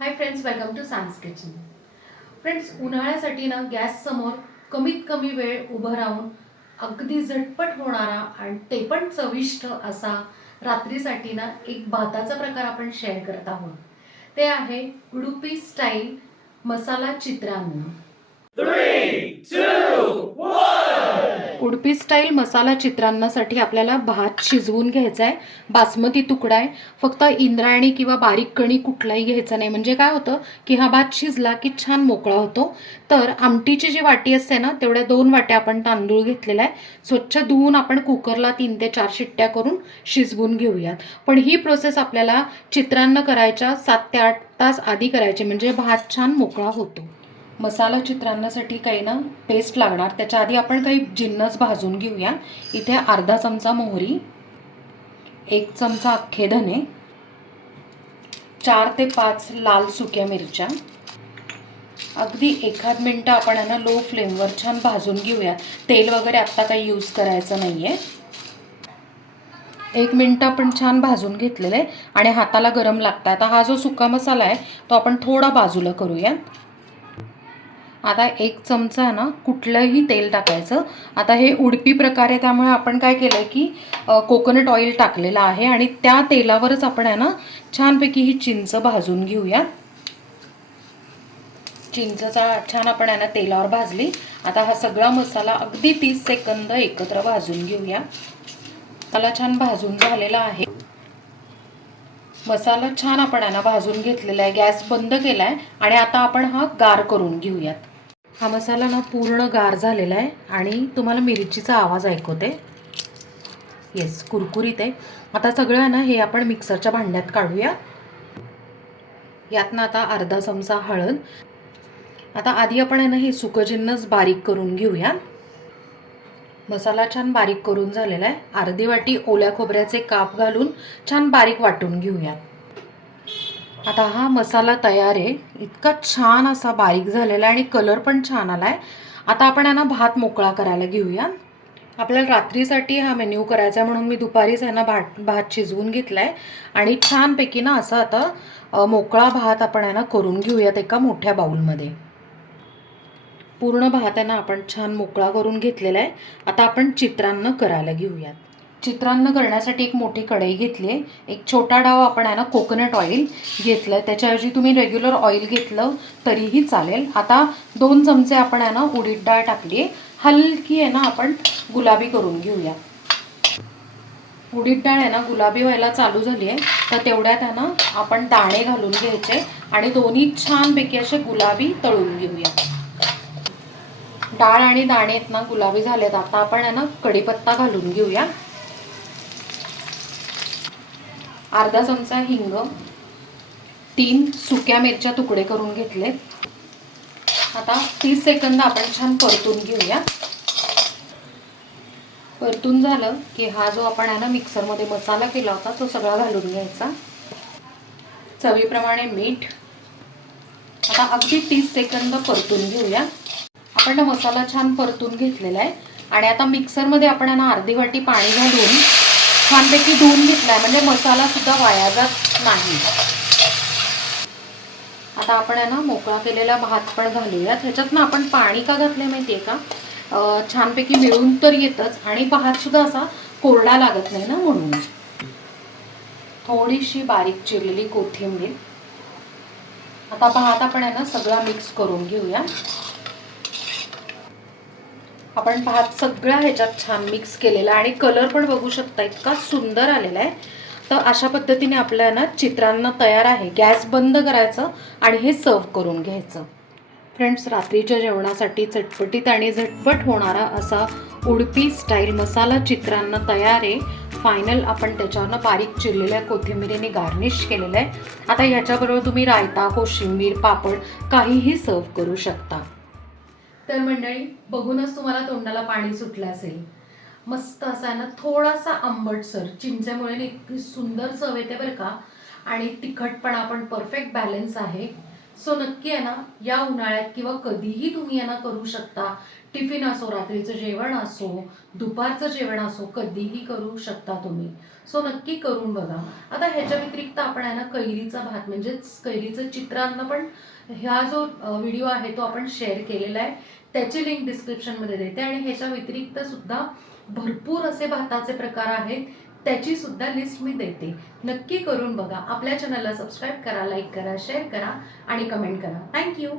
High friends, welcome to Sam's kitchen. Friends, उन्हाळ्यासाठी ना gas समोर कमीत कमी वेळ उभं राहून अगदी झटपट होणारा आणि ते पण चविष्ट असा रात्रीसाठी ना एक भाताचा प्रकार आपण शेअर करत आहोत. ते आहे उडुपी स्टाईल मसाला चित्रान्न. उडपी स्टाईल मसाला चित्रान्नासाठी आपल्याला भात शिजवून घ्यायचा आहे. बासमती तुकडा आहे. फक्त इंद्रायणी किंवा बारीक कणी कुठलाही घ्यायचा नाही. म्हणजे काय होतं की हा भात शिजला की छान मोकळा होतो. तर आमटीची जी वाटी असते ना तेवढ्या 2 वाट्या आपण तांदूळ घेतलेला आहे. स्वच्छ धुवून आपण कुकरला 3 ते 4 शिट्ट्या करून शिजवून घेऊयात. पण ही प्रोसेस आपल्याला चित्रान्न करायच्या 7 ते 8 तास आधी करायची, म्हणजे भात छान मोकळा होतो. मसाला चित्रान्नासाठी काही ना पेस्ट लागणार. त्याच्या आधी आपण काही जिन्नस भाजून घेऊया. इथे अर्धा चमचा मोहरी, 1 चमचा अख्खे धने, 4 ते 5 लाल सुक्या मिरच्या. अगदी एखाद मिनटं आपण ना लो फ्लेमवर छान भाजून घेऊया. तेल वगैरे आत्ता काही यूज करायचं नाही आहे. 1 मिनटं आपण छान भाजून घेतलेलं आहे आणि हाताला गरम लागतं. आता हा जो सुका मसाला आहे तो आपण थोडा बाजूला करूया. आता 1 चमचा आहे ना कुठलंही तेल टाकायचं. आता हे उडपी प्रकार आहे त्यामुळे आपण काय केलं आहे की कोकोनट ऑइल टाकलेलं आहे आणि त्या तेलावरच आपण आहे ना छानपैकी ही चिंच भाजून घेऊया. चिंचचा छान आपण आहे ना तेलावर भाजली. आता हा सगळा मसाला अगदी 30 सेकंद एकत्र भाजून घेऊया. मसाला छान भाजून झालेला आहे. मसाला छान आपण आहे ना भाजून घेतलेला आहे. गॅस बंद केला आहे आणि आता आपण हा गार करून घेऊयात. हा मसाला ना पूर्ण गार झालेला आहे आणि तुम्हाला मिरचीचा आवाज ऐकवते. येस, कुरकुरीत आहे. आता सगळं ना हे आपण मिक्सरच्या भांड्यात काढूया. यातनं आता अर्धा चमचा हळद. आता आधी आपण आहे ना हे सुकजिन्नस बारीक करून घेऊया. मसाला छान बारीक करून झालेला आहे. अर्धी वाटी ओल्या खोबऱ्याचे काप घालून छान बारीक वाटून घेऊया. आता हा मसाला तयार आहे. इतका छान असा बारीक झालेला आहे आणि कलर पण छान आला आहे. आता आपण आहे ना भात मोकळा करायला घेऊया. आपल्याला रात्रीसाठी हा मेन्यू करायचा आहे म्हणून मी दुपारीच आहे ना भात शिजवून घेतला आहे आणि छानपैकी ना असं आता मोकळा भात आपण आहे ना करून घेऊयात एका मोठ्या बाउलमध्ये. पूर्ण भात आहे ना आपण छान मोकळा करून घेतलेला आहे. आता आपण चित्रान्न करायला घेऊयात. चित्रान्न करण्यासाठी एक मोठी कढई घेतली आहे. एक छोटा डाव आपण आहे ना कोकोनट ऑइल घेतलं आहे. त्याच्याऐवजी तुम्ही रेग्युलर ऑइल घेतलं तरीही चालेल. आता 2 चमचे आपण आहे ना उडीद डाळ टाकली आहे. हलकी आहे ना आपण गुलाबी करून घेऊया. उडीद डाळ आहे ना गुलाबी व्हायला चालू झाली आहे तर तेवढ्यात आहे ना आपण दाणे घालून घ्यायचे आणि दोन्ही छानपैकी असे गुलाबी तळून घेऊया. डाळ आणि दाणे आहेत ना गुलाबी झालेत. आता आपण आहे ना कढीपत्ता घालून घेऊया. अर्धा चमचा हिंग, 3 सुक्या मिरच्या तुकडे करून घेतले. आता 30 सेकंद आपण छान परतून घेऊया. परतून झालं की हा जो आपण आहे ना मिक्सरमध्ये मसाला केला होता तो सगळा घालून घ्यायचा. चवीप्रमाणे मीठ. आता अगदी 30 सेकंद परतून घेऊया. आपण मसाला छान परतून घेतलेला आहे आणि आता मिक्सरमध्ये आपण आहे ना अर्धी वाटी पाणी घालून छानपैकी धुवून घेतला आहे, म्हणजे मसाला सुद्धा वाया जात नाही. आता आपण आहे ना मोकळा केलेला भात पण घालूया. ह्याच्यात ना आपण पाणी का घातलं माहिती आहे का, छानपैकी मिळून तर येतच आणि भात सुद्धा असा कोरडा लागत नाही ना म्हणून. थोडीशी बारीक चिरलेली कोथिंबीर. आता भात आपण आहे ना सगळा मिक्स करून घेऊया. आपण भात सगळा ह्याच्यात छान मिक्स केलेला आणि कलर पण बघू शकता इतका सुंदर आलेला आहे. तर अशा पद्धतीने आपल्याला ना चित्रान्न तयार आहे. गॅस बंद करायचं आणि हे सर्व करून घ्यायचं. फ्रेंड्स, रात्रीच्या जेवणासाठी चटपटीत आणि झटपट होणारा असा उडपी स्टाईल मसाला चित्रान्न तयार आहे. फायनल आपण त्याच्यावरनं बारीक चिरलेल्या कोथिंबीरीने गार्निश केलेलं आहे. आता ह्याच्याबरोबर तुम्ही रायता, कोशिंबीर, पापड काहीही सर्व करू शकता. तर मंडळी, बघूनच तुम्हाला तोंडाला पाणी सुटलं असेल. मस्त असा ना थोडासा आंबटसर, चिंचेमुळे इतकी सुंदर चव येते बरं का. आणि तिखटपणा पण परफेक्ट बॅलन्स आहे. सो नक्की आहे ना, या उन्हाळ्यात किंवा कधीही तुम्ही यांना करू शकता. टिफिन असो, रात्रीचं जेवण असो, दुपारचं जेवण असो, कधीही करू शकता तुम्ही. सो नक्की करून बघा. आता ह्याच्या व्यतिरिक्त आपण आहे ना, कैरीचा भात म्हणजेच कैरीचं चित्रान्न पण ह्या जो व्हिडिओ आहे तो आपण शेअर केलेला आहे. त्याची लिंक डिस्क्रिप्शनमध्ये देते आणि ह्याच्या व्यतिरिक्त सुद्धा भरपूर असे भाताचे प्रकार आहेत, त्याची सुद्धा लिस्ट मी देते. नक्की करून बघा. आपल्या चॅनलला सबस्क्राईब करा, लाईक करा, शेअर करा आणि कमेंट करा. थँक्यू.